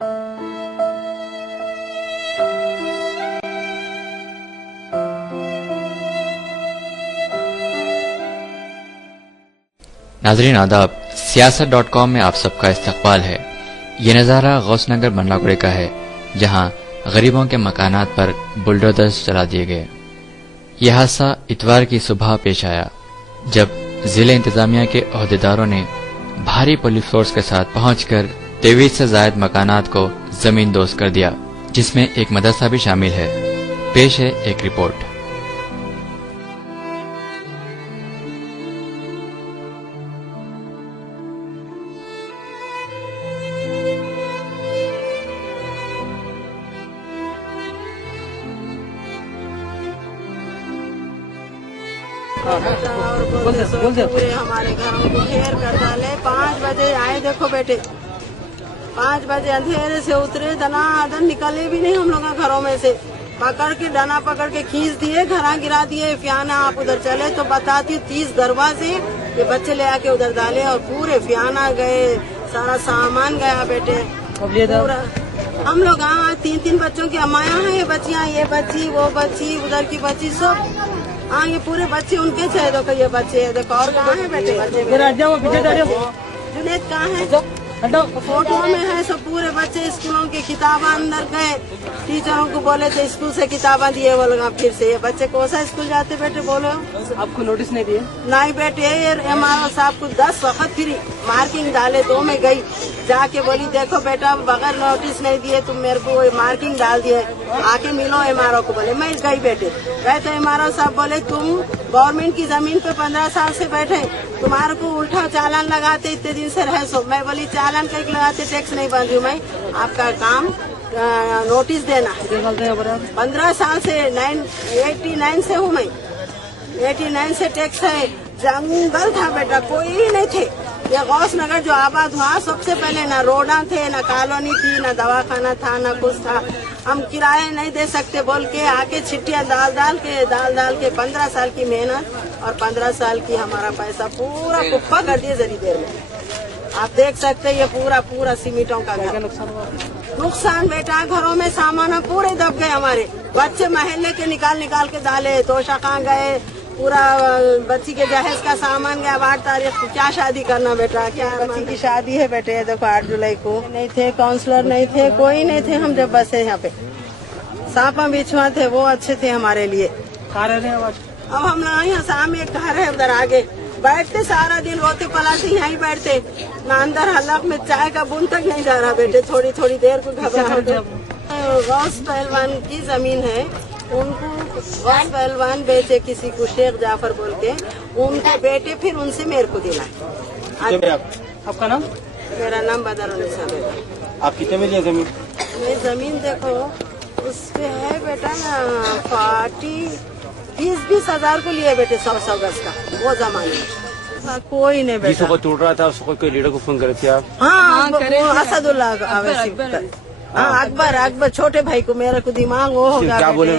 नाज़रीन आदाब, सियासत.com में आप सबका इस्तकबाल है। ये नज़ारा गौसनगर बंडलाकुड़े का है, जहां गरीबों के मकानात पर बुलडोजर्स चला दिए गए। यह हादसा इतवार की सुबह पेश आया, जब जिले इंतजामिया के ओहदेदारों ने भारी पुलिस फोर्स के साथ पहुंचकर 23 से जायद मकानात को जमीन दोस्त कर दिया, जिसमें एक मदरसा भी शामिल है। पेश है एक रिपोर्ट। पूरे हमारे घरों को घेर कर डाले। 5 बजे आए, देखो बेटे 5 बजे अंधेरे से उतरे, दनादन निकले भी नहीं हम लोग घरों में से। पकड़ के डना पकड़ के खींच दिए, घरा गिरा दिए। फियाना आप उधर चले तो बताती 30 दरवाजे ये बच्चे ले आके उधर डाले और पूरे फियाना गए, सारा सामान गया बेटे पूरा। हम लोग 3 बच्चों की अम्माया है, ये बच्चियाँ, ये बच्ची वो बच्ची उधर की बच्ची सब। ये पूरे बच्चे उनके थे। देखो ये बच्चे, देखो और कहाँ है बेटे? जुनेद कहाँ है? फोटो में है सब पूरे बच्चे। स्कूलों की किताबें अंदर गए, टीचरों को बोले थे स्कूल से किताबें दिए, बोलेगा फिर से। ये बच्चे कौन सा स्कूल जाते बेटे बोलो? आपको नोटिस नहीं दिए? नहीं बेटे, ये MRO साहब को 10 वक्त फ्री मार्किंग डाले तो मैं गई जाके बोली देखो बेटा बगैर नोटिस नहीं दिए तुम मेरे को मार्किंग डाल दिए, आके मिलो MRO को। बोले मैं गई बेटे, गए तो MRO साहब बोले तुम गवर्नमेंट की जमीन पे 15 साल से बैठे, तुम्हारे को उल्टा चालान लगाते इतने दिन से रहे सो। मैं बोली चालान कहीं लगाते, टैक्स नहीं बन रही मैं, आपका काम नोटिस देना है। 15 साल से 89 से हूँ मैं, 89 से टैक्स है। जंगल था बेटा, कोई नहीं थे। ये गौसनगर जो आबाद हुआ सबसे पहले ना रोडा थे, ना कॉलोनी थी, ना दवाखाना था, ना कुछ था। हम किराए नहीं दे सकते बोल के आके चिट्ठियाँ डाल डाल के 15 साल की मेहनत और 15 साल की हमारा पैसा पूरा कुप्पा कर दिए जरी देर में। आप देख सकते हैं ये पूरा सीमेंटों का नुकसान बेटा। घरों में सामान पूरे दब गए हमारे। बच्चे महल्ले के निकाल के डाले, तोशा कहाँ गए, पूरा बच्ची के जहेज का सामान गया। 8 तारीख को क्या शादी करना बेटा, क्या बच्ची की शादी है बेटे। देखो 8 जुलाई को नहीं थे, काउंसलर नहीं थे, कोई नहीं थे। हम जब बसे यहाँ पे सांपा बिछुआ थे, वो अच्छे थे हमारे लिए। अब हम लोग यहाँ सामने एक घर है उधर आगे, बैठते सारा दिन रोते पलाते यहीं बैठते ना। अंदर हल्क में चाय का बूंद तक नहीं जा रहा बेटे। थोड़ी देर को घबराहट। गौस पहलवान की जमीन है, उनको गौस पहलवान बेचे किसी को, शेख जाफर बोल के, उनके बेटे फिर उनसे मेरे को दिलाए। आपका नाम? मेरा नाम बदरुन्निसा बेटा। आप कितने में लिए जमीन? मैं जमीन देखो उस पे है बेटा ना 20 हजार को लिए बेटे, 100 गज का वो जमाने। कोई नहीं बेटा। जिसको टूट रहा था उसको कोई लीडर को फोन करे थे आप? हाँ असदुल्ला अकबर छोटे भाई को, मेरे को दिमाग वो होगा। क्या बोले?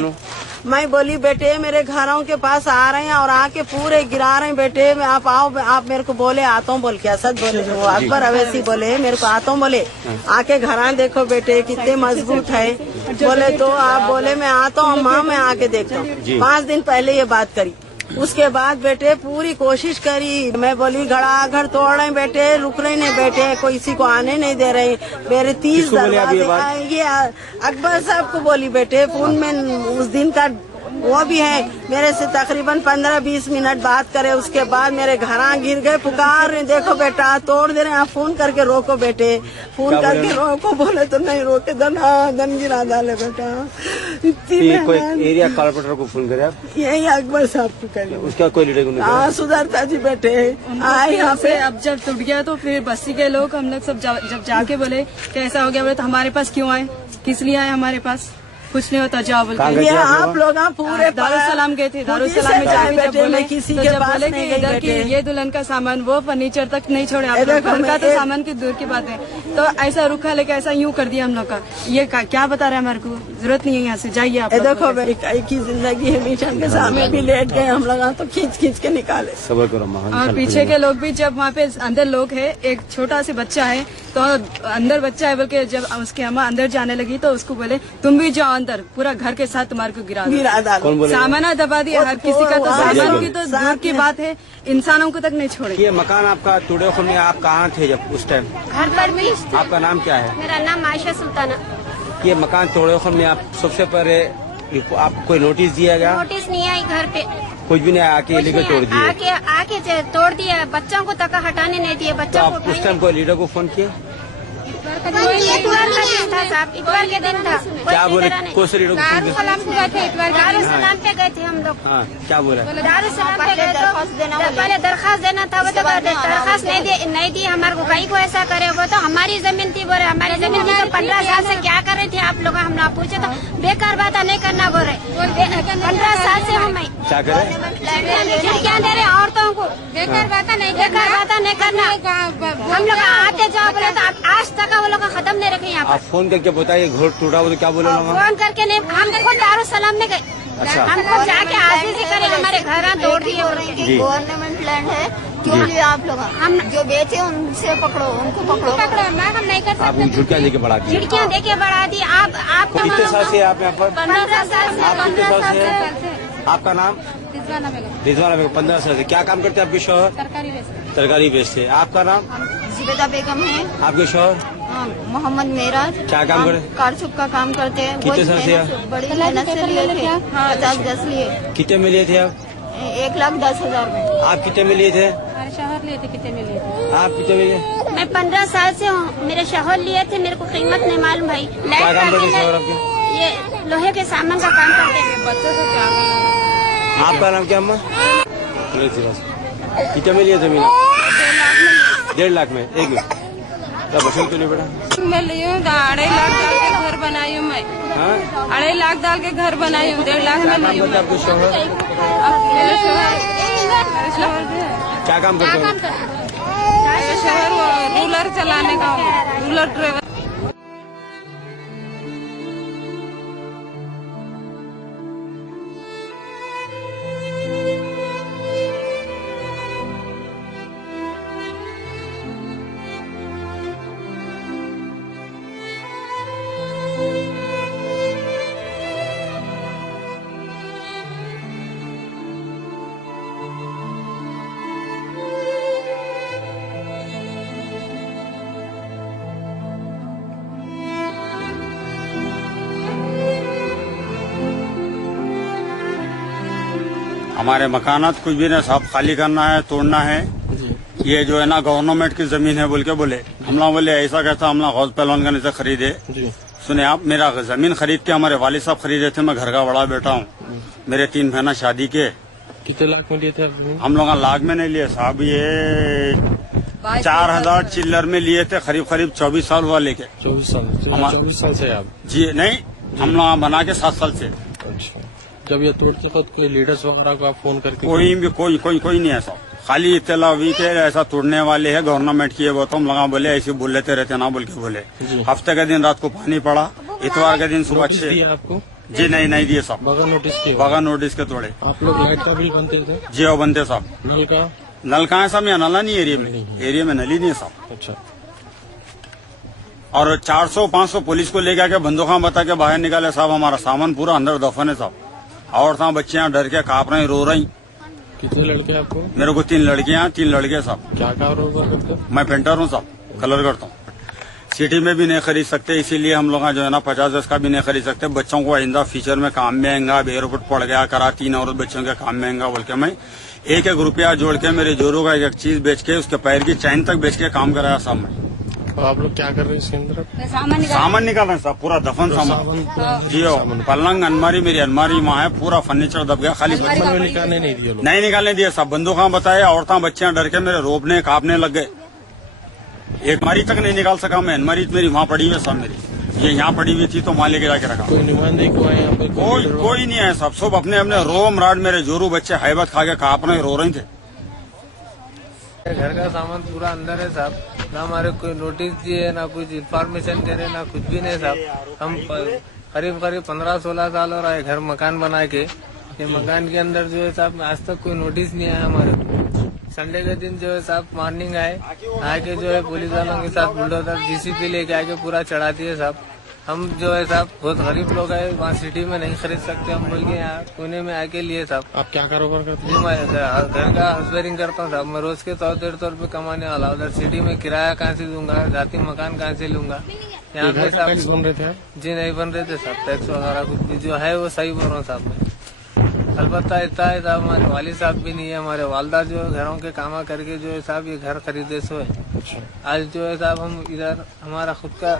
मैं बोली बेटे मेरे घरों के पास आ रहे हैं और आके पूरे गिरा रहे हैं बेटे, आप आओ। आप मेरे को बोले आता हूँ बोल के, असद बोले, वो अकबर अवैसी बोले मेरे को आता हूँ बोले। आके घरा देखो बेटे कितने मजबूत है बोले, तो आप बोले मैं आता हूँ माँ, मैं आके देखता हूँ। 5 दिन पहले ये बात करी। उसके बाद बेटे पूरी कोशिश करी। मैं बोली घड़ा तोड़ रहे बेटे, रुक रहे नहीं बेटे, कोई किसी को आने नहीं दे रहे। मेरे 30 दरवाजे, ये अकबर साहब को बोली बेटे फोन में। उस दिन का वो भी है, मेरे से तकरीबन 15-20 मिनट बात करे। उसके बाद मेरे घरा गिर गए, पुकार रहे देखो बेटा तोड़ दे रहे हैं, आप फोन करके रोको बेटे, फोन करके रोको। बोले तो नहीं रोके, दन गिरा डाले बेटा। कोई एरिया कॉर्पोरेटर को फोन करे आप? यही अकबर साहब को करे। उसका कोई लीडर को नहीं? हाँ सुधरता जी बेटे आए यहाँ पे। अब जब टूट गया तो फिर बस्ती के लोग हम लोग सब जब जाके बोले कैसा हो गया, बोले तो हमारे पास क्यों आए, किस लिए आए हमारे पास? कुछ नहीं होता, जाओ बोल कहाँ के। गए थे ये आप आप लोग पूरे दारुसलाम गए थे, दारुसलाम में जाके जब बेटे बोले मैं किसी तो के जब पास बोले नहीं कि गई इधर की बेटे। ये दुल्हन का सामान वो फर्नीचर तक नहीं छोड़े आप ये लोग, देखो घर का मैं तो एक- सामान की दूर की बात है। तो ऐसा रुखा लेके ऐसा यूं कर दिया हम लोग का, ये क्या बता रहे हैं हमारे को, जरूरत नहीं है यहाँ से, जाइए आप ये लोग। देखो भाई कई की जिंदगी है, मिशन के सामने भी लेट गए हम लोग, तो खींच खींच के निकाले। सबर करो माँ। और पीछे के लोग भी, जब वहाँ पे अंदर लोग है, एक छोटा सा बच्चा है, तो अंदर बच्चा है बोल के जब उसकी अम्मा अंदर जाने लगी तो उसको बोले तुम भी जाओ अंदर, पूरा घर के साथ तुम्हारे को गिरा दो। कौन बोले? सामान दबा दिया, हर किसी का तो सामान की तो दूर की बात है, इंसानों को तक नहीं छोड़े। ये मकान आपका टुडेखुल में आप कहाँ थे जब उस टाइम? घर पर भी। आपका नाम क्या है? मेरा नाम आयशा सुल्ताना। ये मकान टुडेखुल में आप सबसे पहले आपको कोई नोटिस दिया गया? नोटिस नहीं आई घर पे, कुछ भी नहीं आया, आके कुछ लेकर नहीं तोड़ दिए? आके तोड़ दिया, बच्चों को तक हटाने नहीं दिए, तो बच्चों आप उस टाइम कोई लीडर को फोन किए? इतवार का दिन था साहब, इतवार के दिन था। क्या बोले? कौन से लीडर को फोन किया? दारुसलाम पे गए थे हम लोग। हाँ, क्या बोला? दारुसलाम पे गए तो पहले दरखास्त देना था, वो तो दरखास्त नहीं दी हमारे को, कहीं को ऐसा करे, वो तो हमारी जमीन थी, बोले हमारी जमीन थी, तो 15 साल से क्या कर रहे थे आप लोग, हम लोग पूछे तो बेकार बात नहीं करना बोल रहे, 15 साल से हम क्या करे? क्या दे रहे औरतों को, बेकार बात नहीं करना, हम लोग आते जाओ बोले तो आज तक वो लोग खत्म नहीं रखे यहाँ आप फोन करके बताइए घर टूटा हो तो क्या बोले लोग? फोन करके नहीं, हम खुद दारुसलाम में गए, अच्छा। हम खुद जाके आजीजी करे, हमारे घर तोड़ दिए। जी। गवर्नमेंट लैंड है, क्यों लिए आप लोग? हम जो बेचे उनसे पकड़ो, उनको पकड़ो। मैम हम नहीं कर आप सकते, झुटकियाँ देके बढ़ा दिए? खिड़कियाँ देके बढ़ा दी। आप कितने साल से आप यहाँ पर? 15 साल से, आप कितने 15 साल से साल हैं? से। आपका नाम? रिजवाना बेगम। 15 साल से। क्या काम करते हैं आपके शौहर? तरकारी बेचते हैं। आपका नाम? जिबेदा बेगम है। आपके शौहर मोहम्मद मेराज। क्या काम करे? कारछुप का काम करते हैं। कितने साल से? बड़ी मेहनत से लिए थे, 50-10 लिए, कितने में लिए थे आप? 1,10,000 में। आप कितने में लिए थे? शहर लिए थे, कितने में लिए थे? आप कितने में लिए? मैं 15 साल से हूँ, मेरे शौहर लिए थे, मेरे को कीमत नहीं मालूम भाई। क्या काम करते शौहर आपके? ये लोहे के सामान का काम करते हैं। बच्चों को क्या आपका नाम क्या अम्मा? कितने में लिए जमीन? 1.5 लाख में। एक मिनट बचन तो नहीं बेटा। मैं ली हूँ 2.5 लाख डाल के घर बनाई हूँ मैं, हाँ? 2.5 लाख डाल के घर बनाई हूँ, 1.5 लाख में ली हूँ। आपके शौहर मेरे शोहर भी है, क्या काम करते हैं? मेरे शोहर वो रूलर चलाने का, रूलर ड्राइवर। हमारे मकानात कुछ भी नहीं, सब खाली करना है, तोड़ना है। ये जो है ना गवर्नमेंट की जमीन है बोल के बोले, हम लोग बोले ऐसा कहता, हम लोग गौस पहलवान का नीचे खरीदे। सुने आप, मेरा जमीन खरीद के हमारे वालिद साहब खरीदे थे, मैं घर का बड़ा बेटा हूँ। मेरे 3 बहना शादी के। कितने लाख में लिए थे आप? हम लोग लाख में नहीं लिए साहब, ये 4,000 चिल्लर में लिए थे, करीब 24 साल हुआ लेके। 24 साल से? 24 साल से आप? जी नहीं, हम लोग बना के 7 साल से। अच्छा, जब ये तोड़ते वक्त कोई लीडर्स वगैरह को आप फोन करके? कोई भी कोई नहीं ऐसा, खाली इतला हुई के ऐसा तोड़ने वाले है गवर्नमेंट की है, वो तो हम लगा बोले ऐसे बोल लेते रहते ना बोल के बोले। हफ्ते का दिन रात को पानी पड़ा, इतवार का दिन सुबह 6। दिया आपको? जी नहीं दिए साहब, बगैर नोटिस के? बगैर नोटिस के तोड़े। आप लोग लाइट का बिल बनते थे? जी वो बनते साहब। नल का? नल कहाँ है साहब? यहाँ नला नहीं एरिया में नली नहीं है साहब। अच्छा, और 400-500 पुलिस को लेकर के बंदूका बता के बाहर निकाले साहब, हमारा सामान पूरा अंदर दफन है साहब। और था बच्चियां डर के कांप रही, रो रही। कितने लड़के आपको? मेरे को 3 लड़कियां, 3 लड़के साहब। क्या कारोबार करते? मैं पेंटर हूँ साहब, कलर करता हूँ। सिटी में भी नहीं खरीद सकते, इसीलिए हम लोग जो है ना 50-10 का भी नहीं खरीद सकते। बच्चों को आइंदा फ्यूचर में काम में आएगा, एयरपोर्ट पड़ गया करा, 3 औरत बच्चों के काम में आएगा बोल के मैं 1-1 रुपया जोड़ के मेरे जोरों का एक चीज बेच के, उसके पैर की चैन तक बेच के काम कराया साहब मैं। तो आप लोग क्या कर रहे हैं इसके अंदर? सामान निकाल रहे हैं साहब, पूरा दफन सामान। जी हो, पलंग, अलमारी, मेरी अलमारी वहाँ है, पूरा फर्नीचर दब गया। खाली बच्चों में निकालने नहीं दिए लोग? नहीं निकालने दिए साहब, बंदूका बताए, औरतें बच्चियां डर के मेरे रोपने कांपने लग गए। एक अलमारी तक नहीं निकाल सका मैं, अलमारी मेरी वहाँ पड़ी है साहब मेरी। ये यहाँ पड़ी हुई थी तो वहाँ लेके जाके रखा। कोई नुमाइंदे को आए यहाँ पे? कोई नहीं है, सब अपने अपने रोम राड, मेरे जोरू बच्चे हैबत खा के अपने रो रहे थे। घर का सामान पूरा अंदर है साहब, ना हमारे कोई नोटिस दिए, ना कुछ इन्फॉर्मेशन दे रहे, ना कुछ भी नहीं साहब। हम करीब 15-16 साल हो रहा है घर मकान बना के, ये मकान के अंदर जो है साहब आज तक कोई नोटिस नहीं आया हमारे को। संडे के दिन जो है साहब मॉर्निंग आके जो है पुलिस वालों के साथ बुलडोजर जीसीपी लेके आके पूरा चढ़ाती है साहब। हम जो है साहब बहुत गरीब लोग है, वहाँ सिटी में नहीं खरीद सकते, हम बोल के यहाँ पुणे में आके लिए साहब। आप क्या कारोबार करते हैं? मैं घर का हाउस वायरिंग करता हूँ साहब। मैं रोज के 100-150 रुपए कमाने वाला, उधर सिटी में किराया कहाँ से दूंगा, जाती मकान कहाँ से लूंगा। यहाँ पे टैक्स बन रहे थे? जी नहीं बन रहे थे साहब, टैक्स वगैरह कुछ भी जो है वो सही बोल रहा हूँ साहब मैं। अलबत्ता इतना है साहब, हमारे वाली साहब भी नहीं है, हमारे वालदा जो है घरों के कामा करके जो है साहब ये घर खरीदे सो है। आज जो है साहब हम इधर हमारा खुद का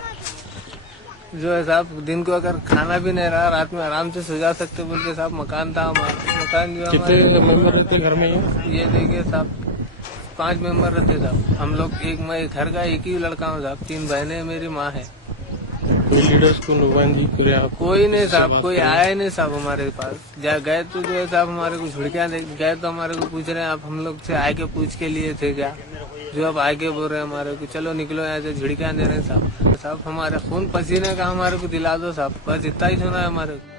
जो है साहब दिन को अगर खाना भी नहीं रहा, रात में आराम से सो जा सकते बोल के साहब मकान था हमारा। मकान जो कितने मेंबर रहते घर में? ये देखिए साहब 5 मेंबर रहते साहब हम लोग। मैं घर का एक ही लड़का हूँ साहब, 3 बहनें, मेरी माँ है। कोई लीडर्स को नुमाइंदगी कोई नहीं साहब, कोई आया ही नहीं साहब हमारे पास। गए तो जो है साहब हमारे को झुड़कियाँ गए तो हमारे को पूछ रहे हैं आप हम लोग से आके पूछ के लिए थे क्या, जो अब आगे बोल रहे हैं हमारे को चलो निकलो यहाँ से, झुड़कियाँ दे रहे हैं साहब। साहब हमारे खून पसीने का हमारे को दिला दो साहब, बस इतना ही सुना है हमारे को।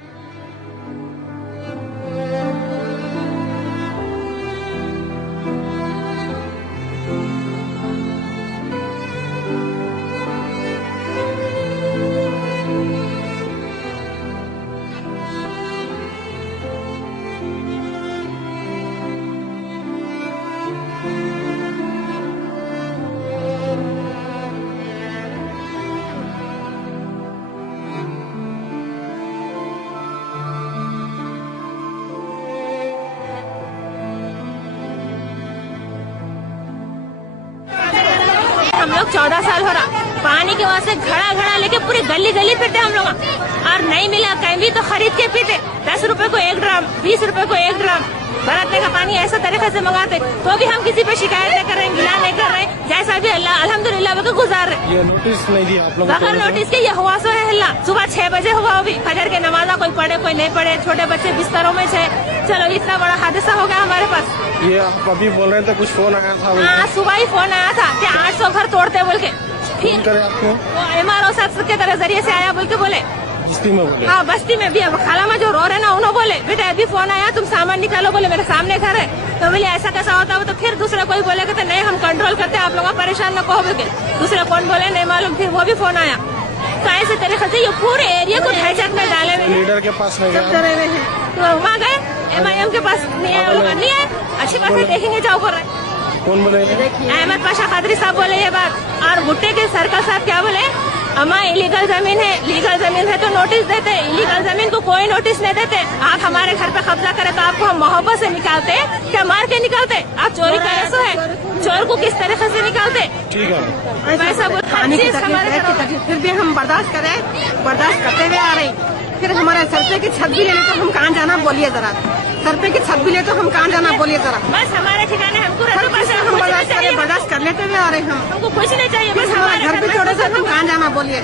हम लोग 14 साल हो रहा पानी के वास्ते घड़ा लेके पूरी गली फिरते हम लोग, और नहीं मिला कहीं भी तो खरीद के पीते। 10 रुपए को 1 ड्रम, 20 रुपए को 1 ड्रम बरतने का पानी ऐसा तरीके से मंगाते, तो भी हम किसी पे शिकायत नहीं कर रहे, गिला नहीं कर रहे, जैसा भी अल्लाह अल्हम्दुलिल्लाह वो गुजार रहे। ये नोटिस नहीं दिया आप लोग? बगैर नोटिस के ये हुआ सो है हल्ला। सुबह 6 बजे हुआ, अभी फजर के नमाजा कोई पढ़े कोई नहीं पढ़े, छोटे बच्चे बिस्तरों में थे। चलो इतना बड़ा हादसा हो गया हमारे पास। ये आप अभी बोल रहे थे कुछ फोन आया था? हाँ सुबह ही फोन आया था कि 800 घर तोड़ते बोल के। फिर आपको वो MRO साहब के तरह जरिए से आया बोल के बोले, बस्ती में बोले? हाँ बस्ती में भी खाला में जो रो रहे ना उन्होंने बोले बेटा अभी फोन आया तुम सामान निकालो, बोले मेरे सामने घर है। तो बोले ऐसा कैसा होता है, तो फिर दूसरे कोई बोले कहते नहीं हम कंट्रोल करते, आप लोग परेशान न कहो बोले। दूसरे कौन बोले नहीं मालूम, फिर वो भी फोन आया। तो ऐसे तरीके से ये पूरे एरिया को दहशत में डाले हुए। लीडर के पास नहीं गए तो वहाँ गए, MIM के पास नहीं है, नहीं है अच्छी बात है देखेंगे जाओ बोल रहे। कौन बोले? अहमद पाशा खादरी साहब बोले ये बात, और भुट्टे के सर्कल साहब क्या बोले, अम्मा इलीगल जमीन है, लीगल जमीन है तो नोटिस देते, इलीगल जमीन को कोई नोटिस नहीं देते। आप हमारे घर पे कब्जा करें तो आपको हम मोहब्बत से निकालते क्या मार के निकालते? आप चोरी करे सो है, चोर को किस तरीके से निकालते? ठीक है वैसा फिर भी हम बर्दाश्त करते हुए आ रहे। फिर हमारे सर पे की छत भी लेने तो हम कहाँ जाना बोलिए जरा, सर पे की छत भी ले तो हम कहाँ जाना बोलिए जरा। बस हमारे ठिकाने हमको हम बर्दाश्त कर लेते हुए आ रहे। हमको कुछ नहीं चाहिए, बस हमारे घर पे छोड़े से हम कहाँ जाना बोलिए।